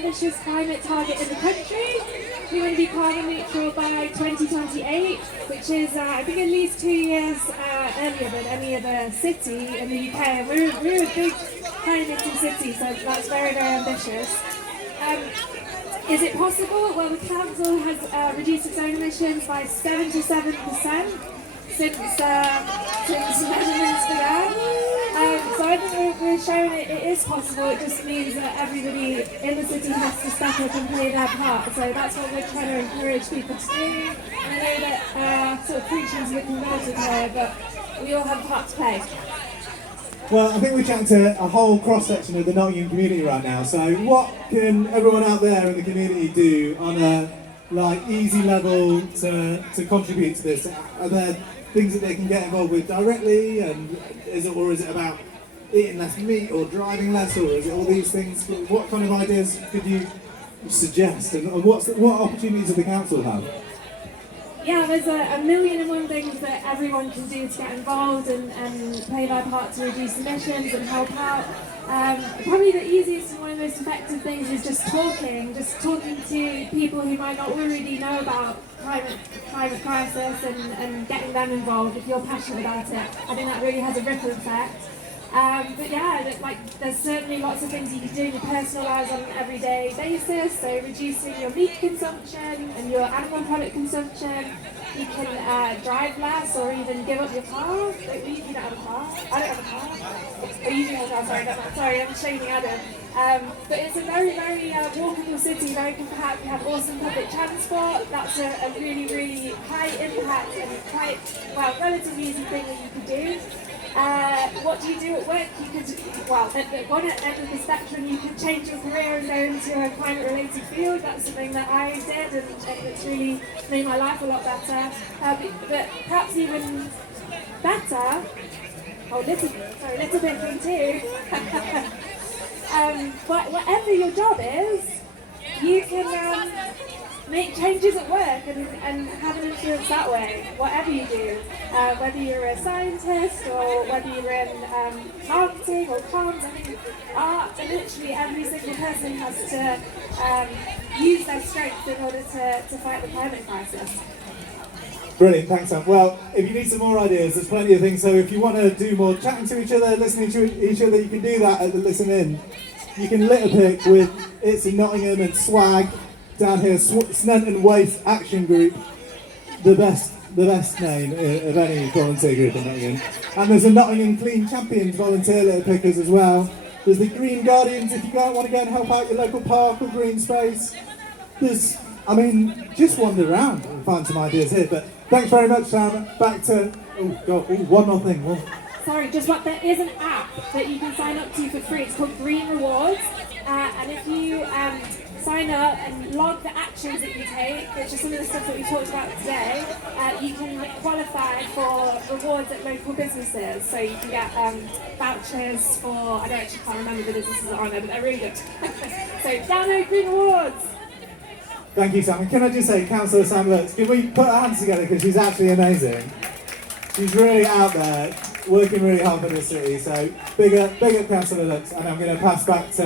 ambitious climate target in the country. We want to be carbon neutral by 2028, which is, I think, at least 2 years earlier than any other city in the UK. And we're a big climate city, so that's very, very ambitious. Is it possible? Well, the council has reduced its own emissions by 77% since measurements began. So I think we're showing it is possible. It just means that everybody in the city has to step up and play their part. So that's what we're trying to encourage people to do. And I know that sort of preaching to the converted here, but we all have a part to play. Well, I think we're chatting to a whole cross-section of the Nottingham community right now. So what can everyone out there in the community do on a easy level to contribute to this? Are there things that they can get involved with directly, and is it about eating less meat or driving less, or is it all these things? What kind of ideas could you suggest, and what opportunities does the council have? Yeah, there's a million and one things that everyone can do to get involved and play their part to reduce emissions and help out. Probably the easiest and one of the most effective things is just talking to people who might not already know about climate crisis and getting them involved if you're passionate about it. I think that really has a ripple effect. But yeah, there's certainly lots of things you can do in your personal lives on an everyday basis. So reducing your meat consumption and your animal product consumption. You can drive less or even give up your car. You don't have a car. I don't have a car. Oh, you do have a car, sorry, I'm shaming Adam. But it's a very, very walkable city, very compact. We have awesome public transport. That's a really, really high impact and quite, relatively easy thing that you can do. What do you do at work? You could, at one end of the spectrum, you could change your career and go into a climate-related field. That's something that I did, and it's really made my life a lot better. But perhaps even better, a little bit thing too. But whatever your job is, you can make changes at work and have an influence that way, whatever you do. Whether you're a scientist or whether you're in marketing or comms, I mean, art, and literally every single person has to use their strengths in order to fight the climate crisis. Brilliant, thanks Sam. Well, if you need some more ideas, there's plenty of things. So if you want to do more chatting to each other, listening to each other, you can do that at the Listen In. You can litter pick with It's in Nottingham and Swag down here, Snunton Waste Action Group, the best name of any volunteer group in Nottingham. And there's a Nottingham Clean Champions volunteer litter pickers as well. There's the Green Guardians if you want to go and help out your local park or green space. Just wander around and find some ideas here. But thanks very much, Sam. Back to, one more thing. Sorry, there is an app that you can sign up to for free. It's called Green Rewards. And if you sign up and log the actions that you take, which is some of the stuff that we talked about today, you can qualify for rewards at local businesses. So you can get vouchers for, I can't remember the businesses that are on there, but they're really good. So download Green Rewards. Thank you, Sam. And can I just say, Councillor Sam Lux, can we put our hands together, because she's actually amazing. She's really out there, working really hard for the city. So big up Councillor Lux, and I'm going to pass back to